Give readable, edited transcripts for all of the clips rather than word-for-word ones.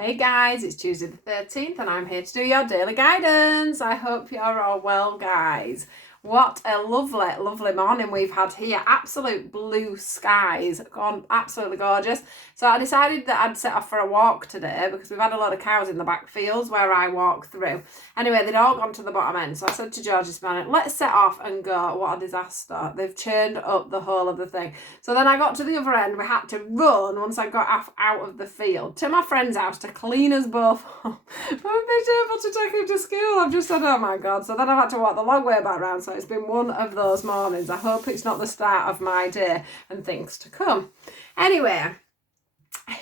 Hey guys, it's Tuesday the 13th and I'm here to do your daily guidance. I hope you're all well, guys. What a lovely, lovely morning we've had here. Absolute blue skies, gone absolutely gorgeous. So I decided that I'd set off for a walk today because we've had a lot of cows in the back fields where I walk through. Anyway, they'd all gone to the bottom end. So I said to George this morning, let's set off and go. What a disaster. They've churned up the whole of the thing. So then I got to the other end. We had to run once I got out of the field to my friend's house to clean us both up. I've been able to take him to school. I've just said, oh my God. So then I've had to walk the long way back round. So it's been one of those mornings. I hope it's not the start of my day and things to come. Anyway,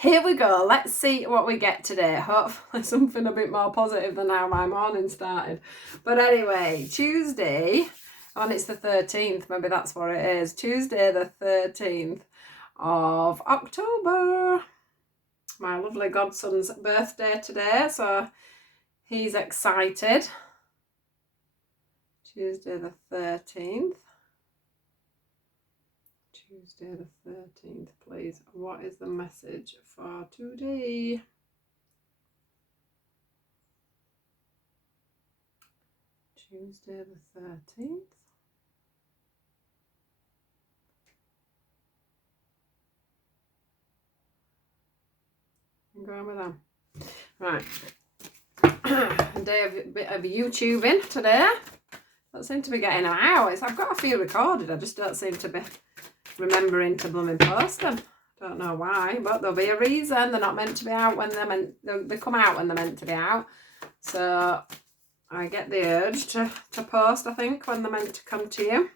here we go. Let's see what we get today. Hopefully something a bit more positive than how my morning started. But anyway, Tuesday, and it's the 13th. Maybe that's what it is. Tuesday the 13th of October. My lovely godson's birthday today, so he's excited. Tuesday the 13th. Tuesday the 13th, please. What is the message for today? Tuesday the 13th. I'm going with them. Right. A day of a bit of YouTubing today. Don't seem to be getting them out. I've got a few recorded. I just don't seem to be remembering to blooming post them. Don't know why, but there'll be a reason. They're not meant to be out when they're meant. They come out when they're meant to be out. So I get the urge to post, I think, when they're meant to come to you.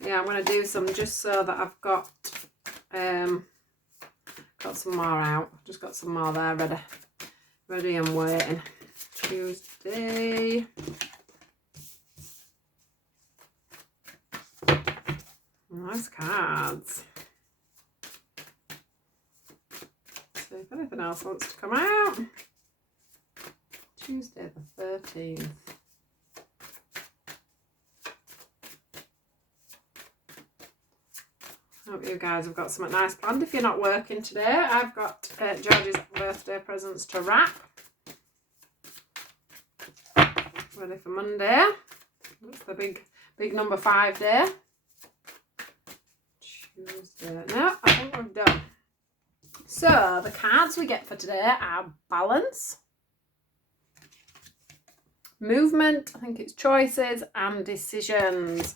Yeah, I'm going to do some just so that I've got some more out. Just got some more there ready and waiting. Tuesday. Nice cards. See if anything else wants to come out. Tuesday the 13th. Hope you guys have got something nice planned. If you're not working today, I've got George's birthday presents to wrap. Ready for Monday. It's the big number 5 day. Tuesday. No, I think we've done. So the cards we get for today are balance, movement, I think it's choices, and decisions.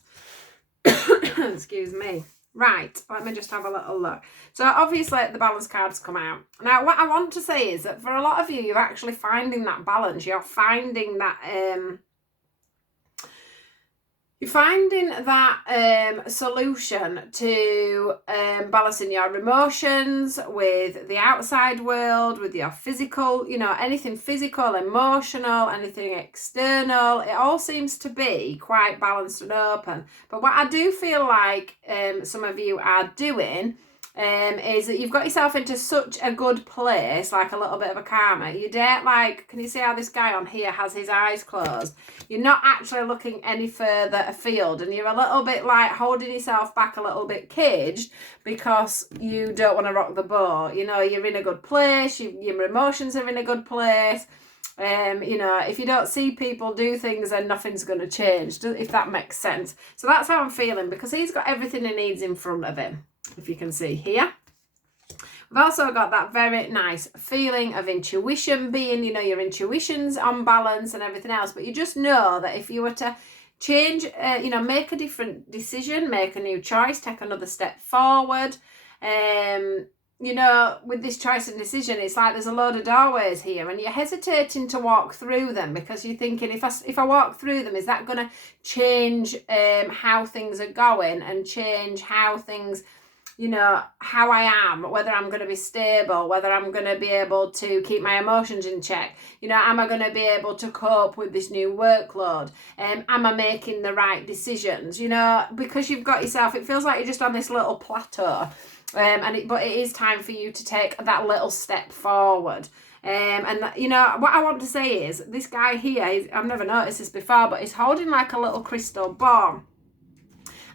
Excuse me. Right, let me just have a little look. So obviously the balance cards come out. Now what I want to say is that for a lot of you, you're actually finding that balance. You're finding that solution to balancing your emotions with the outside world, with your physical, anything physical, emotional, anything external. It all seems to be quite balanced and open. But what I do feel like some of you are doing is that you've got yourself into such a good place, like a little bit of a karma. You don't can you see how this guy on here has his eyes closed? You're not actually looking any further afield, and you're a little bit like holding yourself back a little bit caged because you don't want to rock the boat. You're in a good place, your emotions are in a good place. If you don't see people do things, then nothing's going to change, if that makes sense. So that's how I'm feeling, because he's got everything he needs in front of him, if you can see here. We've also got that very nice feeling of intuition being, your intuition's on balance and everything else. But you just know that if you were to change, make a different decision, make a new choice, take another step forward, with this choice and decision, it's like there's a load of doorways here and you're hesitating to walk through them because you're thinking, if I walk through them, is that going to change how things are going and change how things, how I am, whether I'm going to be stable, whether I'm going to be able to keep my emotions in check, am I going to be able to cope with this new workload? Am I making the right decisions? Because you've got yourself, it feels like you're just on this little plateau. But it is time for you to take that little step forward. What I want to say is this guy here, I've never noticed this before, but he's holding like a little crystal ball.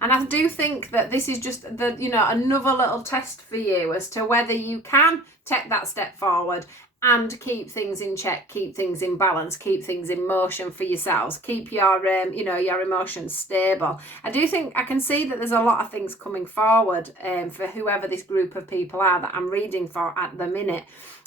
And I do think that this is just another little test for you as to whether you can take that step forward and keep things in check, keep things in balance, keep things in motion for yourselves, keep your your emotions stable. I do think I can see that there's a lot of things coming forward for whoever this group of people are that I'm reading for at the minute.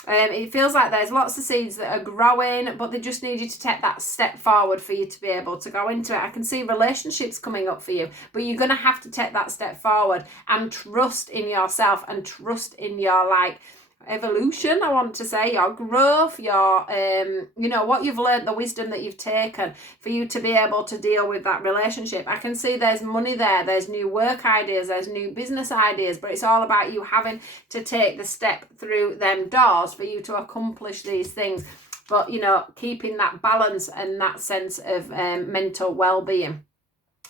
It feels like there's lots of seeds that are growing, but they just need you to take that step forward for you to be able to go into it. I can see relationships coming up for you, but you're going to have to take that step forward and trust in yourself and trust in your evolution, I want to say, your growth, your what you've learned, the wisdom that you've taken for you to be able to deal with that relationship. I can see there's money there's new work ideas, there's new business ideas, but it's all about you having to take the step through them doors for you to accomplish these things, but keeping that balance and that sense of mental well-being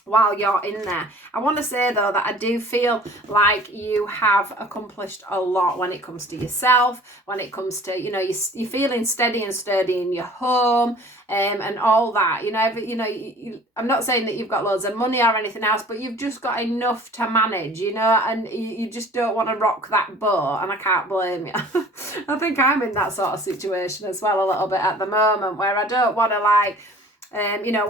while you're in there. I want to say though that I do feel like you have accomplished a lot when it comes to yourself, when it comes to you're feeling steady and sturdy in your home, and all that. I'm not saying that you've got loads of money or anything else, but you've just got enough to manage, and you just don't want to rock that boat, and I can't blame you. I think I'm in that sort of situation as well a little bit at the moment, where I don't want to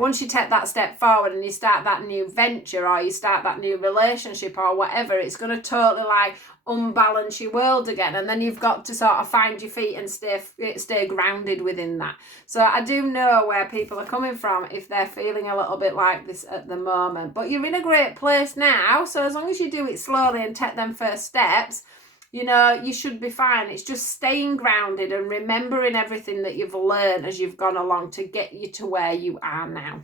once you take that step forward and you start that new venture or you start that new relationship or whatever, it's going to totally unbalance your world again, and then you've got to sort of find your feet and stay grounded within that. So I do know where people are coming from if they're feeling a little bit like this at the moment, but you're in a great place now. So as long as you do it slowly and take them first steps, you should be fine. It's just staying grounded and remembering everything that you've learned as you've gone along to get you to where you are now.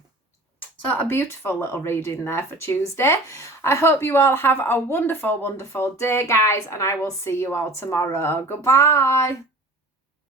So a beautiful little reading there for Tuesday. I hope you all have a wonderful, wonderful day, guys, and I will see you all tomorrow. Goodbye.